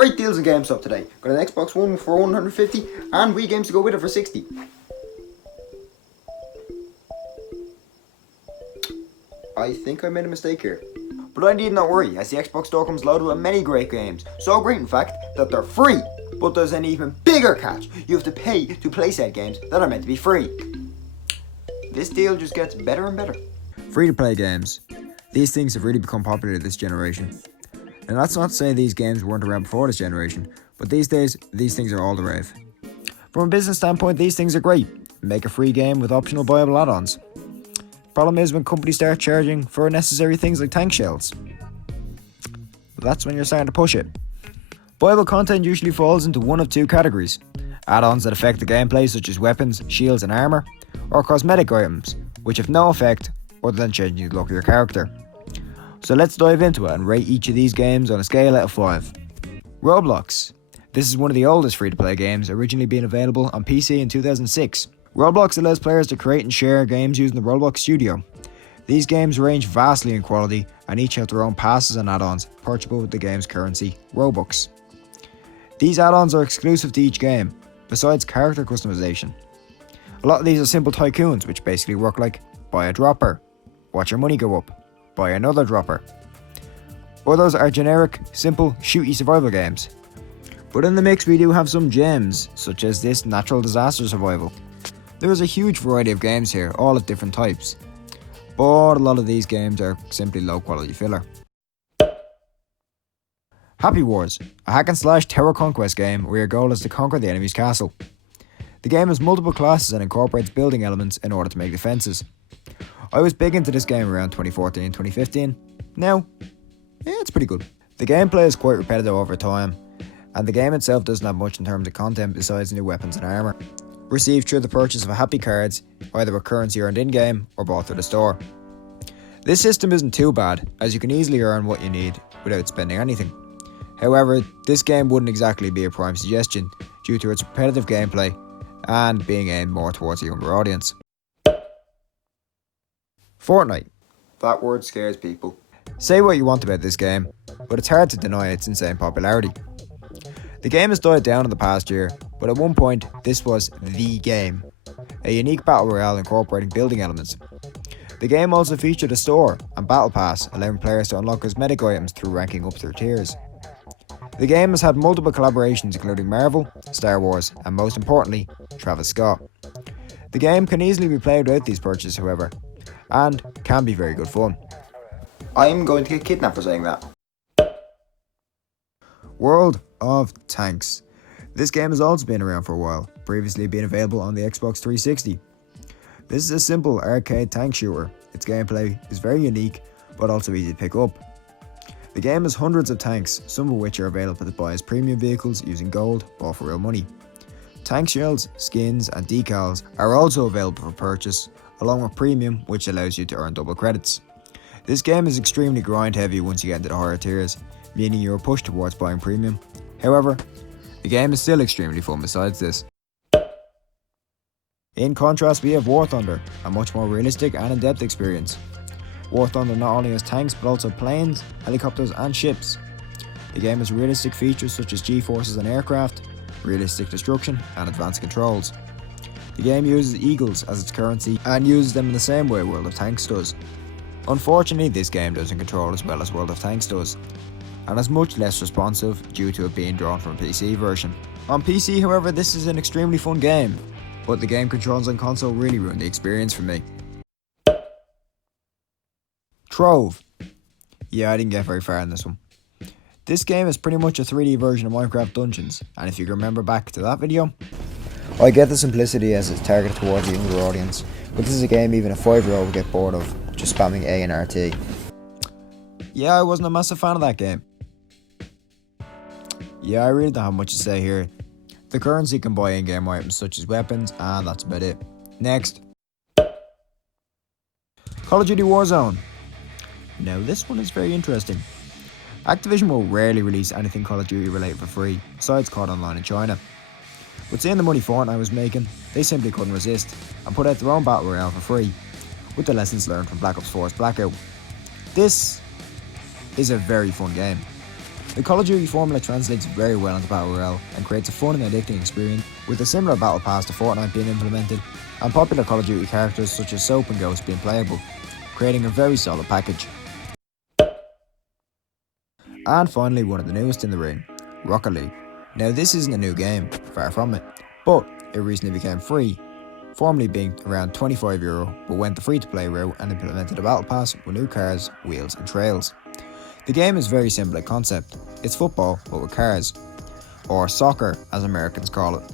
great deals in GameStop today. Got an Xbox One for 150 and Wii games to go with it for 60. I think I made a mistake here. But I need not worry, as the Xbox store comes loaded with many great games. So great in fact, that they're free. But there's an even bigger catch. You have to pay to play said games that are meant to be free. This deal just gets better and better. Free-to-play games. These things have really become popular this generation. And that's not to say these games weren't around before this generation, but these days, these things are all the rave. From a business standpoint, these things are great. Make a free game with optional viable add-ons. Problem is when companies start charging for unnecessary things like tank shells. But that's when you're starting to push it. Viable content usually falls into one of two categories. Add-ons that affect the gameplay such as weapons, shields and armour, or cosmetic items, which have no effect other than changing the look of your character. So let's dive into it and rate each of these games on a scale out of 5. Roblox. This is one of the oldest free-to-play games, originally being available on PC in 2006. Roblox allows players to create and share games using the Roblox Studio. These games range vastly in quality and each have their own passes and add-ons, purchasable with the game's currency, Robux. These add-ons are exclusive to each game, besides character customization. A lot of these are simple tycoons, which basically work like buy a dropper, watch your money go up, buy another dropper. Others are generic, simple, shooty survival games. But in the mix we do have some gems, such as this natural disaster survival. There is a huge variety of games here, all of different types. But a lot of these games are simply low quality filler. Happy Wars, a hack and slash tower conquest game where your goal is to conquer the enemy's castle. The game has multiple classes and incorporates building elements in order to make defences. I was big into this game around 2014-2015. Now, it's pretty good. The gameplay is quite repetitive over time, and the game itself doesn't have much in terms of content besides new weapons and armour, received through the purchase of happy cards, either with currency earned in-game or bought through the store. This system isn't too bad, as you can easily earn what you need without spending anything. However, this game wouldn't exactly be a prime suggestion due to its repetitive gameplay and being aimed more towards a younger audience. Fortnite. That word scares people. Say what you want about this game, but it's hard to deny its insane popularity. The game has died down in the past year, but at one point this was the game. A unique battle royale incorporating building elements. The game also featured a store and battle pass, allowing players to unlock cosmetic items through ranking up their tiers. The game has had multiple collaborations including Marvel, Star Wars and most importantly, Travis Scott. The game can easily be played without these purchases however, and can be very good fun. I'm going to get kidnapped for saying that. World of Tanks. This game has also been around for a while, previously being available on the Xbox 360. This is a simple arcade tank shooter. Its gameplay is very unique, but also easy to pick up. The game has hundreds of tanks, some of which are available to buy as premium vehicles using gold bought for real money. Tank shells, skins and decals are also available for purchase, along with premium, which allows you to earn double credits. This game is extremely grind heavy once you get into the higher tiers, meaning you are pushed towards buying premium. However, the game is still extremely fun besides this. In contrast, we have War Thunder, a much more realistic and in-depth experience. War Thunder not only has tanks but also planes, helicopters and ships. The game has realistic features such as G-forces and aircraft, realistic destruction and advanced controls. The game uses eagles as its currency and uses them in the same way World of Tanks does. Unfortunately, this game doesn't control as well as World of Tanks does, and is much less responsive due to it being drawn from a PC version. On PC, however, this is an extremely fun game, but the game controls on console really ruined the experience for me. Trove. Yeah, I didn't get very far in this one. This game is pretty much a 3D version of Minecraft Dungeons, and if you can remember back to that video, I get the simplicity as it's targeted towards a younger audience, but this is a game even a 5-year-old would get bored of, just spamming A and RT. Yeah, I wasn't a massive fan of that game. Yeah, I really don't have much to say here. The currency can buy in-game items such as weapons, and that's about it. Next. Call of Duty Warzone. Now this one is very interesting. Activision will rarely release anything Call of Duty related for free, besides COD Online in China. But seeing the money Fortnite was making, they simply couldn't resist, and put out their own battle royale for free, with the lessons learned from Black Ops 4's Blackout. This is a very fun game. The Call of Duty formula translates very well into Battle Royale and creates a fun and addicting experience, with a similar battle pass to Fortnite being implemented, and popular Call of Duty characters such as Soap and Ghost being playable, creating a very solid package. And finally, one of the newest in the ring, Rocket League. Now this isn't a new game, far from it, but it recently became free, formerly being around €25, but went the free-to-play route and implemented a battle pass with new cars, wheels and trails. The game is very simple in concept. It's football, but with cars, or soccer as Americans call it.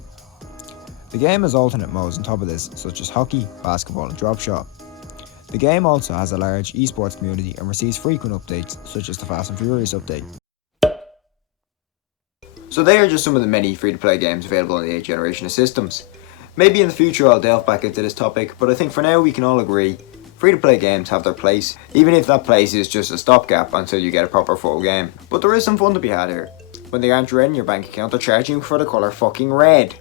The game has alternate modes on top of this, such as hockey, basketball and drop shot. The game also has a large esports community and receives frequent updates, such as the Fast and Furious update. So they are just some of the many free-to-play games available on the 8th generation of systems. Maybe in the future I'll delve back into this topic, but I think for now we can all agree free-to-play games have their place, even if that place is just a stopgap until you get a proper full game. But there is some fun to be had here. When they aren't red in your bank account, they're charging you for the colour fucking red.